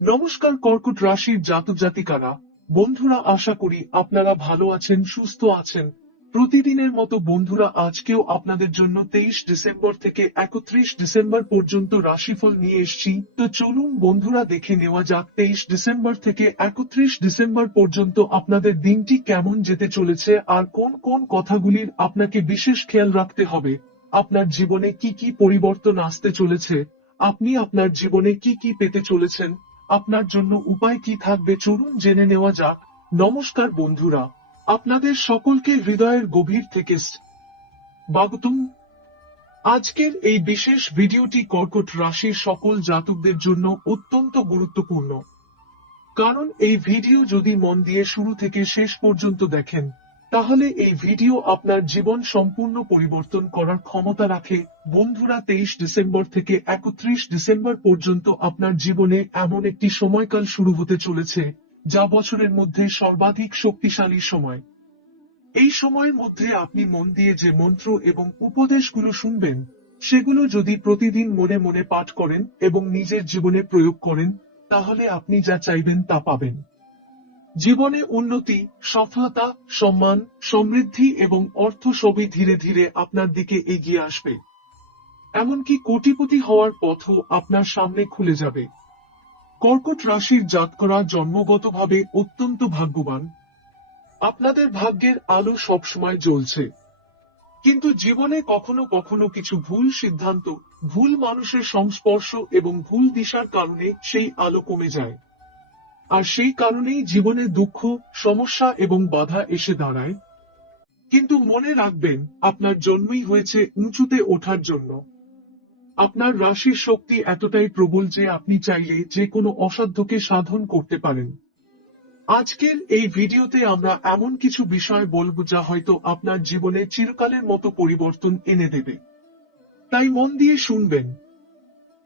নমস্কার কর্কট রাশির জাতক জাতিকারা, বন্ধুরা, আশা করি আপনারা ভালো আছেন, সুস্থ আছেন। প্রতিদিনের মতো বন্ধুরা, আজকেও আপনাদের জন্য 23 ডিসেম্বর থেকে 31 ডিসেম্বর পর্যন্ত রাশিফল নিয়ে এসেছি। তো চলুন বন্ধুরা, দেখে নেওয়া যাক 23 ডিসেম্বর থেকে 31 ডিসেম্বর পর্যন্ত আপনাদের দিনটি কেমন যেতে চলেছে, আর কোন কোন কথাগুলির আপনাকে বিশেষ খেয়াল রাখতে হবে। আপনার জীবনে কি কি পরিবর্তন আসতে চলেছে, আপনি আপনার জীবনে কি কি পেতে চলেছেন, আপনার জন্য উপায় কি থাকবে, চলুন জেনে নেওয়া যাক। নমস্কার বন্ধুরা, আপনাদের সকলকে হৃদয়ের গভীর থেকে স্বাগতম। আজকের এই বিশেষ ভিডিওটি কর্কট রাশির সকল জাতকদের জন্য অত্যন্ত গুরুত্বপূর্ণ, কারণ এই ভিডিও যদি মন দিয়ে শুরু থেকে শেষ পর্যন্ত দেখেন, তাহলে এই ভিডিও আপনার জীবন সম্পূর্ণ পরিবর্তন করার ক্ষমতা রাখে। বন্ধুরা, 23 ডিসেম্বর থেকে 31 ডিসেম্বর পর্যন্ত আপনার জীবনে এমন একটি সময়কাল শুরু হতে চলেছে, যা বছরের মধ্যে সর্বাধিক শক্তিশালী সময়। এই সময়ের মধ্যে আপনি মন দিয়ে যে মন্ত্র এবং উপদেশগুলো শুনবেন, সেগুলো যদি প্রতিদিন মনে মনে পাঠ করেন এবং নিজের জীবনে প্রয়োগ করেন, তাহলে আপনি যা চাইবেন তা পাবেন। জীবনে উন্নতি, সফলতা, সম্মান, সমৃদ্ধি এবং অর্থ সবই ধীরে ধীরে আপনার দিকে এগিয়ে আসবে। এমনকি কোটিপতি হওয়ার পথও আপনার সামনে খুলে যাবে। কর্কট রাশির জাতকরা জন্মগতভাবে অত্যন্ত ভাগ্যবান। আপনাদের ভাগ্যের আলো সবসময় জ্বলছে, কিন্তু জীবনে কখনো কখনো কিছু ভুল সিদ্ধান্ত, ভুল মানুষের সংস্পর্শ এবং ভুল দিশার কারণে সেই আলো কমে যায়। আর সেই কারণেই জীবনে দুঃখ, সমস্যা এবং বাধা এসে দাঁড়ায়। কিন্তু মনে রাখবেন, আপনার জন্মই হয়েছে উঁচুতে ওঠার জন্য। আপনার রাশির শক্তি এতটাই প্রবল যে আপনি চাইলে যে কোনো অসাধ্যকে সাধন করতে পারেন। আজকের এই ভিডিওতে আমরা এমন কিছু বিষয় বলবো যা হয়তো আপনার জীবনে চিরকালের মতো পরিবর্তন এনে দেবে। তাই মন দিয়ে শুনবেন।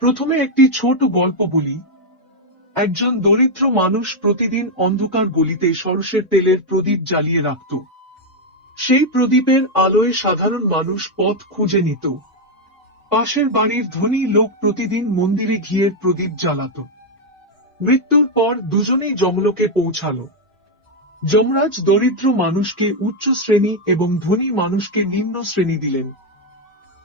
প্রথমে একটি ছোট গল্প বলি। একজন দরিদ্র মানুষ প্রতিদিন অন্ধকার গলিতে সরষের তেলের প্রদীপ জ্বালিয়ে রাখত। সেই প্রদীপের আলোয় সাধারণ মানুষ পথ খুঁজে নিত। পাশের বাড়ির ধনী লোক প্রতিদিন মন্দিরে ঘিয়ের প্রদীপ জ্বালাত। মৃত্যুর পর দুজনেই যমলোকে পৌঁছাল। যমরাজ দরিদ্র মানুষকে উচ্চ শ্রেণী এবং ধনী মানুষকে নিম্ন শ্রেণী দিলেন।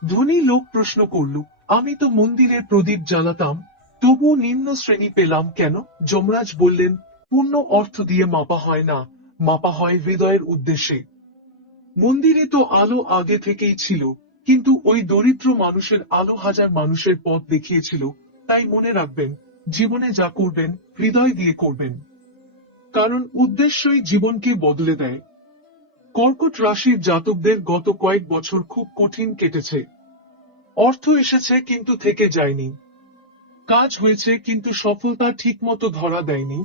ধনী লোক প্রশ্ন করল, আমি তো মন্দিরে প্রদীপ জ্বালাতাম, তবু নিম্ন শ্রেণী পেলাম কেন? যমরাজ বললেন, পূর্ণ অর্থ দিয়ে মাপা হয় না, মাপা হয় হৃদয়ের উদ্দেশ্যে। মন্দিরে তো আলো আগে থেকেই ছিল, কিন্তু ওই দরিদ্র মানুষের আলো হাজার মানুষের পথ দেখিয়েছিল। তাই মনে রাখবেন, জীবনে যা করবেন হৃদয় দিয়ে করবেন, কারণ উদ্দেশ্যই জীবনকে বদলে দেয়। কর্কট রাশির জাতকদের গত কয়েক বছর খুব কঠিন কেটেছে। অর্থ এসেছে কিন্তু থেকে যায়নি, কাজ হয়েছে কিন্তু সফলতা ঠিকমতো ধরা দেয়নি।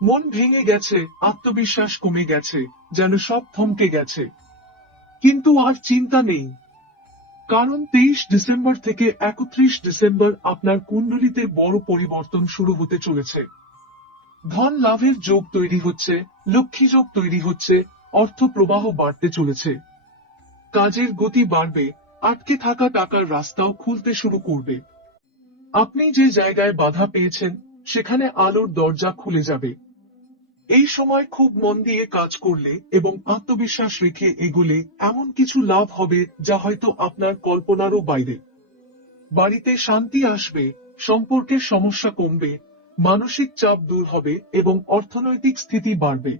মন ভেঙে গেছে, আত্মবিশ্বাস কমে গেছে, যেন সব থমকে গেছে। কিন্তু আর চিন্তা নেই, কারণ 23 ডিসেম্বর থেকে 31 ডিসেম্বর আপনার কুণ্ডলিতে বড় পরিবর্তন শুরু হতে চলেছে। ধন লাভের যোগ তৈরি হচ্ছে, লক্ষ্মী যোগ তৈরি হচ্ছে, অর্থ প্রবাহ বাড়তে চলেছে। কাজের গতি বাড়বে, আটকে থাকা টাকার রাস্তাও খুলতে শুরু করবে। আপনি যে জায়গায় বাধা পেয়েছেন, সেখানে আলোর দরজা খুলে যাবে। এই সময় খুব মন দিয়ে কাজ করলে এবং আত্মবিশ্বাস রেখে এগোলে এমন কিছু লাভ হবে যা হয়তো আপনার কল্পনারও বাইরে। বাড়িতে শান্তি আসবে, সম্পর্কের সমস্যা কমবে, মানসিক চাপ দূর হবে এবং অর্থনৈতিক স্থিতি বাড়বে।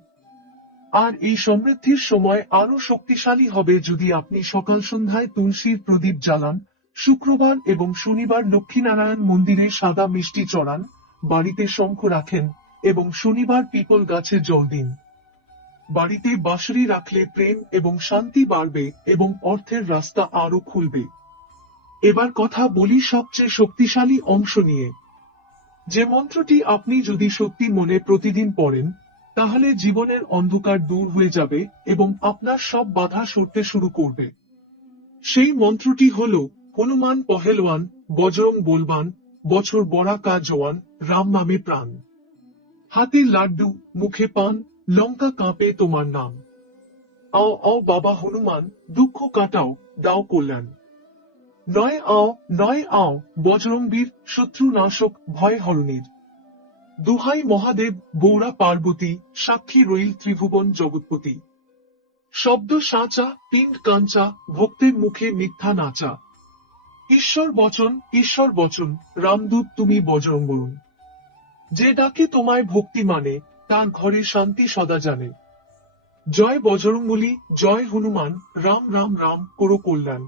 আর এই সমৃদ্ধির সময় আরো শক্তিশালী হবে যদি আপনি সকাল সন্ধ্যায় তুলসীর প্রদীপ জ্বালান, শুক্রবার এবং শনিবার লক্ষ্মীনারায়ণ মন্দিরে সাদা মিষ্টি চড়ান, বাড়িতে শঙ্খ রাখেন এবং শনিবার পিপল গাছে জল দিন। বাড়িতে বাঁশরি রাখলে প্রেম এবং শান্তি বাড়বে এবং অর্থের রাস্তা আরো খুলবে। এবার কথা বলি সবচেয়ে শক্তিশালী অংশ নিয়ে। যে মন্ত্রটি আপনি যদি সত্যি মনে প্রতিদিন পড়েন, তাহলে জীবনের অন্ধকার দূর হয়ে যাবে এবং আপনার সব বাধা সরতে শুরু করবে। সেই মন্ত্রটি হল, হনুমান পহেলওয়ান, বজরং বলবান, বছর বড়া কা জওয়ান, রাম নামে প্রাণ। হাতে লাড্ডু, মুখে পান, লঙ্কা কাঁপে তোমার নাম। আও আও বাবা হনুমান, দুঃখ কাটাও, দাও কল্যাণ। নয় আও, নয় আও, বজরংবীর, শত্রু নাশক, ভয় হরণীর। দোহাই মহাদেব, গৌরা পার্বতী, সাক্ষী রইল ত্রিভুবন জগৎপতি। শব্দ সাঁচা, পিণ্ড কাঞ্চা, ভক্তের মুখে মিথ্যা নাচা। ঈশ্বর বচন, রামদূত তুমি বজরং বরুণ। যে ডাকে তোমায় ভক্তি মানে, তার ঘরে শান্তি সদা জানে। জয় বজরংবলী, জয় হনুমান, রাম রাম রাম করো কল্যাণ।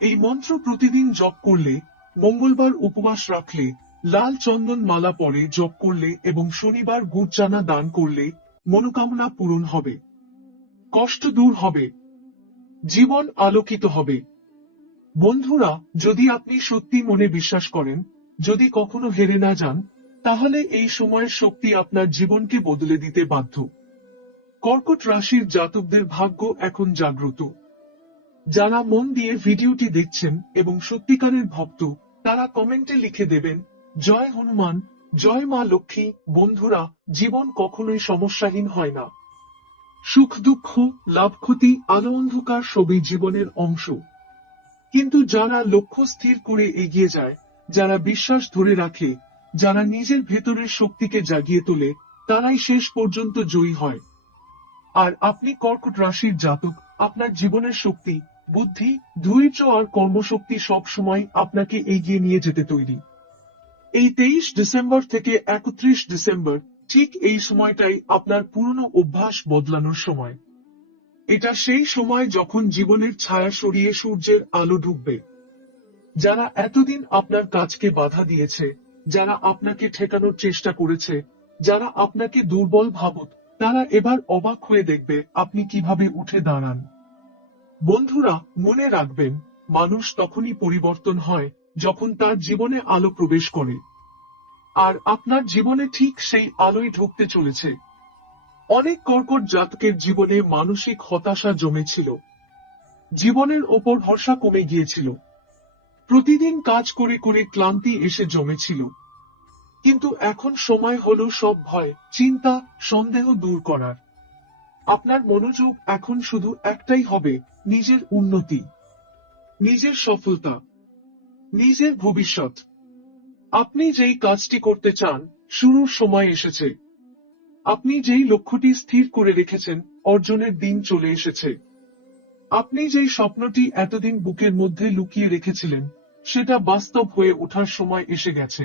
এই মন্ত্র প্রতিদিন জপ করলে, মঙ্গলবার উপবাস রাখলে, লাল চন্দন মালা পরে জপ করলে এবং শনিবার গুড়চানা দান করলে মনোকামনা পূরণ হবে, কষ্ট দূর হবে, জীবন আলোকিত হবে। বন্ধুরা, যদি আপনি সত্যি মনে বিশ্বাস করেন, যদি কখনো হেরে না যান, তাহলে এই সময়ের শক্তি আপনার জীবনকে বদলে দিতে বাধ্য। কর্কট রাশির জাতকদের ভাগ্য এখন জাগ্রত। যারা মন দিয়ে ভিডিওটি দেখছেন এবং সত্যিকারের ভক্ত, তারা কমেন্টে লিখে দেবেন, জয় হনুমান, জয় মা লক্ষ্মী। বন্ধুরা, জীবন কখনোই সমস্যাহীন হয় না। সুখ দুঃখ, লাভ ক্ষতি, আলো অন্ধকার সবই জীবনের অংশ। কিন্তু যারা লক্ষ্য স্থির করে এগিয়ে যায়, যারা বিশ্বাস ধরে রাখে, যারা নিজের ভেতরের শক্তিকে জাগিয়ে তোলে, তারাই শেষ পর্যন্ত জয়ী হয়। আর আপনি কর্কট রাশির জাতক, আপনার জীবনের শক্তি, বুদ্ধি, ধৈর্য আর কর্মশক্তি সব সময় আপনাকে এগিয়ে নিয়ে যেতে তৈরি। এই 23 ডিসেম্বর থেকে 31 ডিসেম্বর, ঠিক এই সময়টাই আপনার পুরনো অভ্যাস বদলানোর সময়। এটা সেই সময় যখন জীবনের ছায়া সরিয়ে সূর্যের আলো ঢুকবে। যারা এতদিন আপনার কাজকে বাধা দিয়েছে, যারা আপনাকে ঠেকানোর চেষ্টা করেছে, যারা আপনাকে দুর্বল ভাবত, তারা এবার অবাক হয়ে দেখবে আপনি কিভাবে উঠে দাঁড়ান। বন্ধুরা, মনে রাখবেন, মানুষ তখনই পরিবর্তন হয় যখন তার জীবনে আলো প্রবেশ করে। আর আপনার জীবনে ঠিক সেই আলোই ঢুকতে চলেছে। অনেক কর্কট জাতকের জীবনে মানসিক হতাশা জমেছিল, জীবনের ওপর ভরসা কমে গিয়েছিল, প্রতিদিন কাজ করে করে ক্লান্তি এসে জমেছিল। কিন্তু এখন সময় হলো সব ভয়, চিন্তা, সন্দেহ দূর করার। আপনার মনোযোগ এখন শুধু একটাই হবে, নিজের উন্নতি, নিজের সফলতা, নিজের ভবিষ্যৎ। আপনি যেই কাজটি করতে চান, শুরুর সময় এসেছে। আপনি যেই লক্ষ্যটি স্থির করে রেখেছেন, অর্জনের দিন চলে এসেছে। আপনি যেই স্বপ্নটি এতদিন বুকের মধ্যে লুকিয়ে রেখেছিলেন, সেটা বাস্তব হয়ে ওঠার সময় এসে গেছে।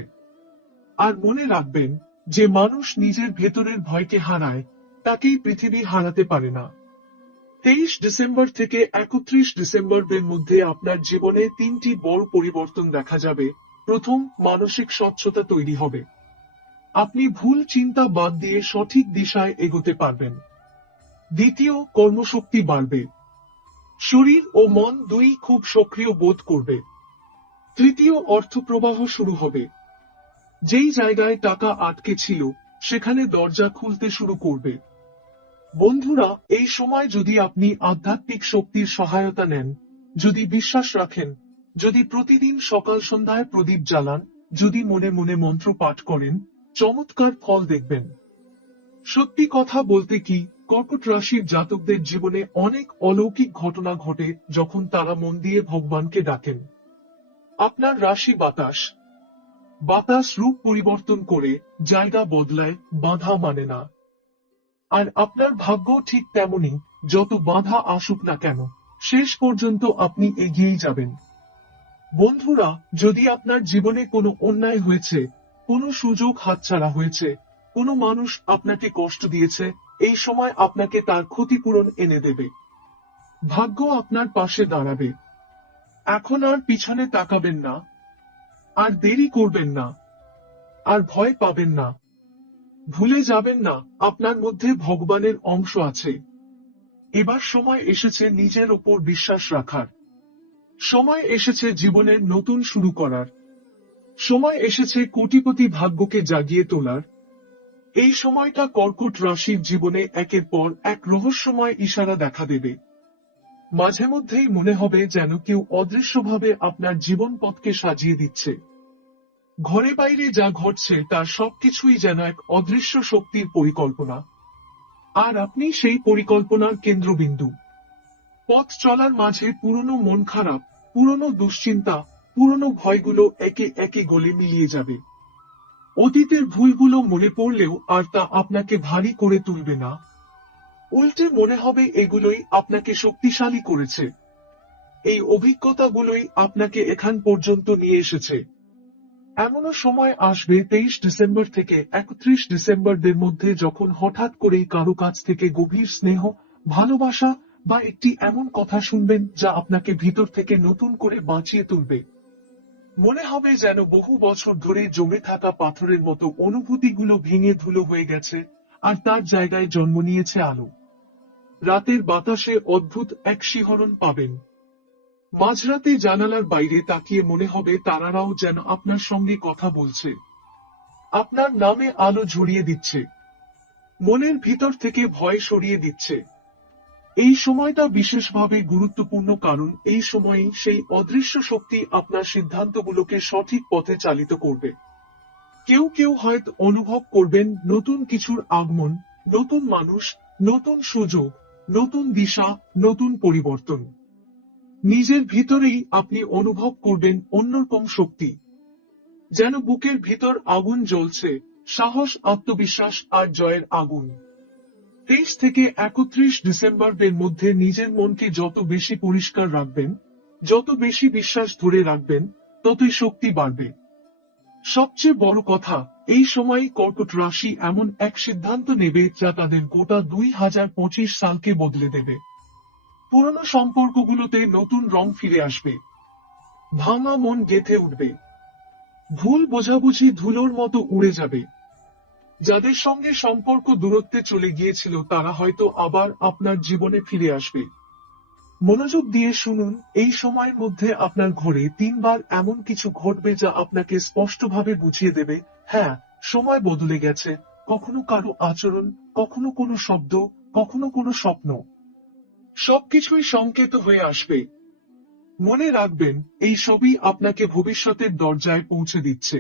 আর মনে রাখবেন, যে মানুষ নিজের ভেতরের ভয়কে হারায়, তাকেই পৃথিবী হারাতে পারে না। 23 ডিসেম্বর থেকে 31 ডিসেম্বরের মধ্যে আপনার জীবনে 3টি বড় পরিবর্তন দেখা যাবে। প্রথম, মানসিক স্বচ্ছতা তৈরি হবে। আপনি ভুল চিন্তা বাদ দিয়ে সঠিক দিশায় এগোতে পারবেন। দ্বিতীয়, কর্মশক্তি বাড়বে। শরীর ও মন দুই খুব সক্রিয় বোধ করবে। তৃতীয়, অর্থপ্রবাহ শুরু হবে। যেই জায়গায় টাকা আটকে ছিল, সেখানে দরজা খুলতে শুরু করবে। বন্ধুরা, এই সময় যদি আপনি আধ্যাত্মিক শক্তির সহায়তা নেন, যদি বিশ্বাস রাখেন, যদি প্রতিদিন সকাল সন্ধ্যায় প্রদীপ জ্বালান, যদি মনে মনে মন্ত্র পাঠ করেন, চমৎকার ফল দেখবেন। সত্যি কথা বলতে কি, কর্কট রাশির জাতকদের জীবনে অনেক অলৌকিক ঘটনা ঘটে যখন তারা মন দিয়ে ভগবানকে ডাকেন। আপনার রাশি বাতাস। বাতাস রূপ পরিবর্তন করে, জায়গা বদলায়, বাধা মানে না। আর আপনার ভাগ্য ঠিক তেমনি, যত বাধা আসুক না কেন, শেষ পর্যন্ত আপনি এগিয়েই যাবেন। বন্ধুরা, যদি আপনার জীবনে কোনো অন্যায় হয়েছে, কোনো সুযোগ হাতছাড়া হয়েছে, কোনো মানুষ আপনাকে কষ্ট দিয়েছে, এই সময় আপনাকে তার ক্ষতিপূরণ এনে দেবে। ভাগ্য আপনার পাশে দাঁড়াবে। এখন আর পিছনে তাকাবেন না, আর দেরি করবেন না, আর ভয় পাবেন না। ভুলে যাবেন না, আপনার মধ্যে ভগবানের অংশ আছে। এবার সময় এসেছে নিজের উপর বিশ্বাস রাখার। সময় এসেছে জীবনের নতুন শুরু করার। সময় এসেছে কোটিপতি ভাগ্যকে জাগিয়ে তোলার। এই সময়টা কর্কট রাশির জীবনে একের পর এক রহস্যময় ইশারা দেখা দেবে। মাঝে মধ্যেই মনে হবে যেন কেউ অদৃশ্যভাবে আপনার জীবন পথকে সাজিয়ে দিচ্ছে। ঘরে বাইরে যা ঘটছে তার সবকিছুই যেন এক অদৃশ্য শক্তির পরিকল্পনা। আর আপনি সেই পরিকল্পনার কেন্দ্রবিন্দু। পথ চলার মাঝে পুরনো মন খারাপ, পুরনো দুশ্চিন্তা, পুরনো ভয়গুলো একে একে গলে মিলিয়ে যাবে। অতীতের ভুলগুলো মনে পড়লেও আর তা আপনাকে ভারী করে তুলবে না। উল্টে মনে হবে এগুলোই আপনাকে শক্তিশালী করেছে। এই অভিজ্ঞতাগুলোই আপনাকে এখান পর্যন্ত নিয়ে এসেছে। এমনও সময় আসবে 23 ডিসেম্বর থেকে 31 ডিসেম্বরদের মধ্যে, যখন হঠাৎ করেই কারো কাছ থেকে গভীর স্নেহ, ভালোবাসা বা একটি এমন কথা শুনবেন যা আপনাকে ভিতর থেকে নতুন করে বাঁচিয়ে তুলবে। মনে হবে যেন বহু বছর ধরে জমে থাকা পাথরের মতো অনুভূতিগুলো ভেঙে ধুলো হয়ে গেছে, আর তার জায়গায় জন্ম নিয়েছে আলো। রাতের বাতাসে অদ্ভুত এক শিহরণ পাবেন। মাঝরাতে জানালার বাইরে তাকিয়ে মনে হবে তারারাও যেন আপনার সঙ্গে কথা বলছে, আপনার নামে আলো ঝরিয়ে দিচ্ছে, মনের ভিতর থেকে ভয় সরিয়ে দিচ্ছে। এই সময়টা বিশেষভাবে গুরুত্বপূর্ণ, কারণ এই সময়েই সেই অদৃশ্য শক্তি আপনার সিদ্ধান্তগুলোকে সঠিক পথে চালিত করবে। কেউ কেউ হয়তো অনুভব করবেন নতুন কিছুর আগমন, নতুন মানুষ, নতুন সুযোগ, নতুন দিশা, নতুন পরিবর্তন। নিজের ভিতরেই আপনি অনুভব করবেন অন্যরকম শক্তি, যেন বুকের ভিতর আগুন জ্বলছে, সাহস, আত্মবিশ্বাস আর জয়ের আগুন। 23 থেকে 31 ডিসেম্বরের মধ্যে নিজের মনকে যত বেশি পরিষ্কার রাখবেন, যত বেশি বিশ্বাস ধরে রাখবেন, ততই শক্তি বাড়বে। সবচেয়ে বড় কথা, এই সময়ই কর্কট রাশি এমন এক সিদ্ধান্ত নেবে যা তাদের গোটা 2025 সালকে বদলে দেবে। পুরনো সম্পর্কগুলোতে নতুন রং ফিরে আসবে, ভাঙা মন গেঁথে উঠবে, ভুল বোঝাবুঝি ধুলোর মতো উড়ে যাবে। যাদের সঙ্গে সম্পর্ক দূরত্বে চলে গিয়েছিল তারা হয়তো আবার আপনার জীবনে ফিরে আসবে। মনোযোগ দিয়ে শুনুন, এই সময়ের মধ্যে আপনার ঘরে 3বার এমন কিছু ঘটবে যা আপনাকে স্পষ্টভাবে বুঝিয়ে দেবে, হ্যাঁ, সময় বদলে গেছে। কখনো কারো আচরণ, কখনো কোনো শব্দ, কখনো কোনো স্বপ্ন, সবকিছুই সংকেত হয়ে আসবে। মনে রাখবেন, এই সবই আপনাকে ভবিষ্যতের দরজায় পৌঁছে দিচ্ছে।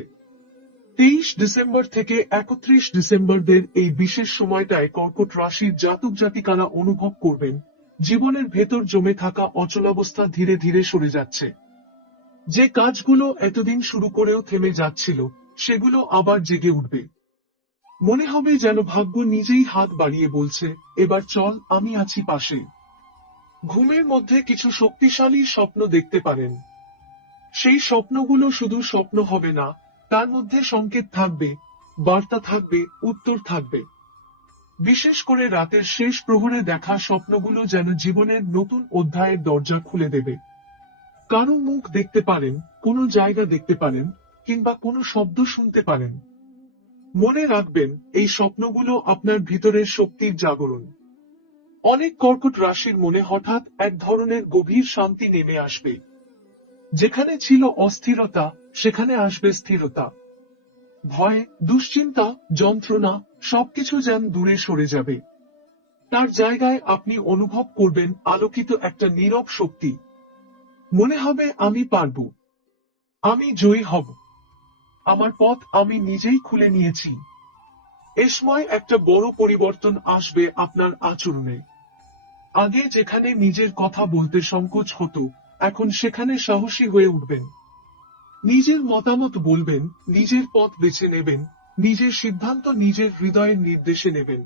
23 ডিসেম্বর থেকে 31 ডিসেম্বরদের এই বিশেষ সময়টায় কর্কট রাশির জাতক জাতিকারা অনুভব করবেন জীবনের ভেতর জমে থাকা অচলাবস্থা ধীরে ধীরে সরে যাচ্ছে। যে কাজগুলো এতদিন শুরু করেও থেমে যাচ্ছিল, সেগুলো আবার জেগে উঠবে। মনে হবে যেন ভাগ্য নিজেই হাত বাড়িয়ে বলছে, এবার চল, আমি আছি পাশে। ঘুমের মধ্যে কিছু শক্তিশালী স্বপ্ন দেখতে পারেন। সেই স্বপ্নগুলো শুধু স্বপ্ন হবে না, তার মধ্যে সংকেত থাকবে, বার্তা থাকবে, উত্তর থাকবে। বিশেষ করে রাতের শেষ প্রহরে দেখা স্বপ্নগুলো যেন জীবনের নতুন অধ্যায়ের দরজা খুলে দেবে। কারো মুখ দেখতে পারেন, কোনো জায়গা দেখতে পারেন, কিংবা কোনো শব্দ শুনতে পারেন। মনে রাখবেন, এই স্বপ্নগুলো আপনার ভিতরের শক্তির জাগরণ। অনেক কর্কট রাশির মনে হঠাৎ এক ধরনের গভীর শান্তি নেমে আসবে। যেখানে ছিল অস্থিরতা, সেখানে আসবে স্থিরতা। ভয়, দুশ্চিন্তা, যন্ত্রণা, সবকিছু যেন দূরে সরে যাবে। তার জায়গায় আপনি অনুভব করবেন আলোকিত একটা নীরব শক্তি। মনে হবে, আমি পারব, আমি জয়ী হব, আমার পথ আমি নিজেই খুলে নিয়েছি। এ সময় একটা বড় পরিবর্তন আসবে আপনার আচরণে। আগে যেখানে নিজের কথা বলতে সংকোচ হতো, এখন সেখানে সাহসী হয়ে উঠবেন। নিজের মতামত বলবেন, নিজের পথ বেছে নেবেন, নিজের সিদ্ধান্ত নিজের হৃদয়ের নির্দেশে নেবেন।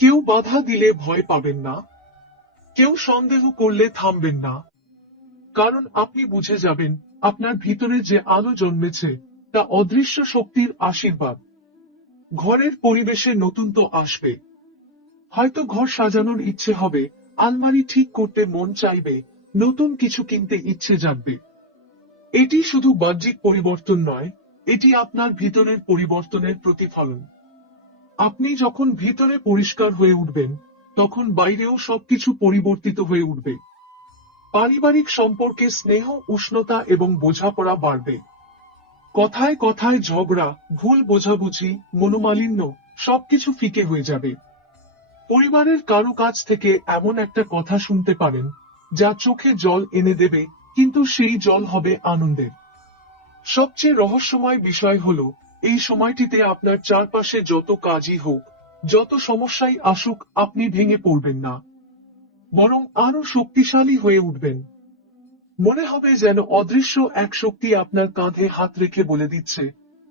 কেউ বাধা দিলে ভয় পাবেন না, কেউ সন্দেহ করলে থামবেন না। কারণ আপনি বুঝে যাবেন, আপনার ভিতরে যে আলো জন্মেছে তা অদৃশ্য শক্তির আশীর্বাদ। ঘরের পরিবেশে নতুনত্ব আসবে। হয়তো ঘর সাজানোর ইচ্ছে হবে, আলমারি ঠিক করতে মন চাইবে, নতুন কিছু কিনতে ইচ্ছে জাগবে। এটি শুধু বাহ্যিক পরিবর্তন নয়, এটি আপনার ভিতরের পরিবর্তনের প্রতিফলন। আপনি যখন ভিতরে পরিষ্কার হয়ে উঠবেন, তখন বাইরেও সবকিছু পরিবর্তিত হয়ে উঠবে। পারিবারিক সম্পর্কে স্নেহ, উষ্ণতা এবং বোঝাপড়া বাড়বে। কথায় কথায় ঝগড়া, ভুল বোঝাবুঝি, মনোমালিন্য, সবকিছু ফিকে হয়ে যাবে। পরিবারের কারো কাছ থেকে এমন একটা কথা শুনতে পারেন যা চোখে জল এনে দেবে, কিন্তু সেই জল হবে আনন্দের। সবচেয়ে রহস্যময় বিষয় হলো, এই সময়টিতে আপনার চারপাশে যত কাজই হোক, যত সমস্যাই আসুক, আপনি ভেঙে পড়বেন না, বরং আরো শক্তিশালী হয়ে উঠবেন। মনে হবে যেন অদৃশ্য এক শক্তি আপনার কাঁধে হাত রেখে বলে দিচ্ছে,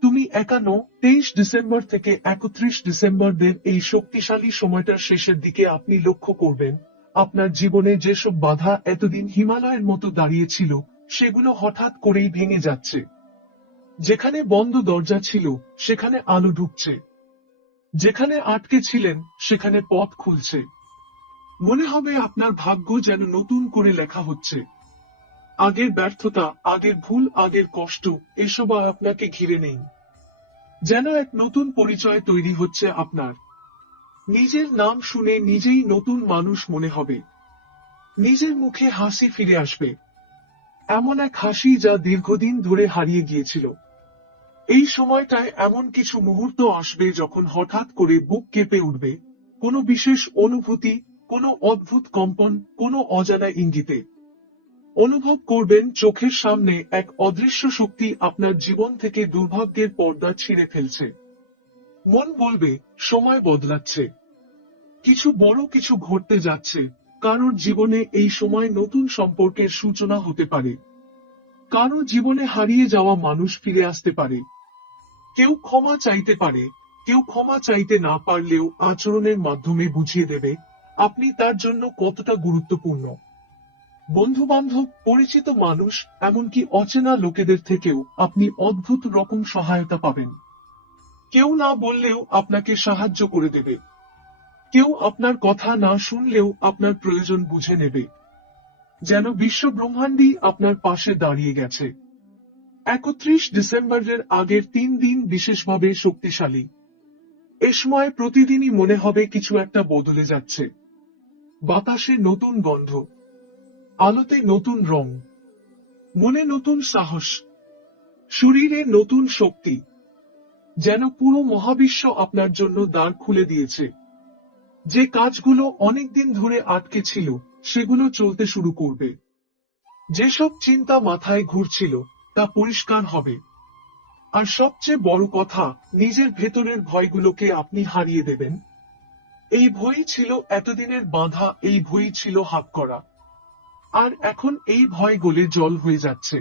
তুমি একানো 23 ডিসেম্বর থেকে 31 ডিসেম্বর দের এই শক্তিশালী সময়টার শেষের দিকে আপনি লক্ষ্য করবেন আপনার জীবনে যেসব বাধা এতদিন হিমালয়ের মতো দাঁড়িয়েছিল সেগুলো হঠাৎ করেই ভেঙে যাচ্ছে। যেখানে বন্ধ দরজা ছিল সেখানে আলো ঢুকছে, যেখানে আটকে ছিলেন সেখানে পথ খুলছে। মনে হবে আপনার ভাগ্য যেন নতুন করে লেখা হচ্ছে। আগের ব্যর্থতা, আগের ভুল, আগের কষ্ট এসব আর আপনাকে ঘিরে নেই। যেন এক নতুন পরিচয় তৈরি হচ্ছে আপনার। নিজের নাম শুনে নিজেই নতুন মানুষ মনে হবে। নিজের মুখে হাসি ফিরে আসবে, এমন এক হাসি যা দীর্ঘদিন ধরে হারিয়ে গিয়েছিল। এই সময়টায় এমন কিছু মুহূর্ত আসবে যখন হঠাৎ করে বুক কেঁপে উঠবে, কোনো বিশেষ অনুভূতি, কোনো অদ্ভুত কম্পন, কোনো অজানা ইঙ্গিতে। অনুভব করবেন চোখের সামনে এক অদৃশ্য শক্তি আপনার জীবন থেকে দুর্ভাগ্যের পর্দা ছিঁড়ে ফেলছে। মন বলবে সময় বদলাচ্ছে, কিছু বড় কিছু ঘটতে যাচ্ছে। কারোর জীবনে এই সময় নতুন সম্পর্কের সূচনা হতে পারে, কারো জীবনে হারিয়ে যাওয়া মানুষ ফিরে আসতে পারে। কেউ ক্ষমা চাইতে পারে, কেউ ক্ষমা চাইতে না পারলেও আচরণের মাধ্যমে বুঝিয়ে দেবে আপনি তার জন্য কতটা গুরুত্বপূর্ণ। বন্ধু বান্ধব, পরিচিত মানুষ, এমনকি অচেনা লোকেদের থেকেও আপনি অদ্ভুত রকম সহায়তা পাবেন। কেউ না বললেও আপনাকে সাহায্য করে দেবে, কেউ আপনার কথা না শুনলেও আপনার প্রয়োজন বুঝে নেবে। যেন বিশ্ব ব্রহ্মাণ্ডই আপনার পাশে দাঁড়িয়ে গেছে। 31 ডিসেম্বরের আগের 3 দিন বিশেষভাবে শক্তিশালী। এ সময় প্রতিদিনই মনে হবে কিছু একটা বদলে যাচ্ছে। বাতাসে নতুন গন্ধ, আলোতে নতুন রং, মনে নতুন সাহস, শরীরে নতুন শক্তি। যেন পুরো মহাবিশ্ব আপনার জন্য দ্বার খুলে দিয়েছে। যে কাজগুলো অনেকদিন ধরে আটকে ছিল সেগুলো চলতে শুরু করবে। যেসব চিন্তা মাথায় ঘুরছিল তা পরিষ্কার হবে। আর সবচেয়ে বড় কথা, নিজের ভেতরের ভয়গুলোকে আপনি হারিয়ে দেবেন। এই ভয়ই ছিল এতদিনের বাধা, এই ভয়ই ছিল হাত করা। আর এখন এই ভয় গলে জল হয়ে যাচ্ছে।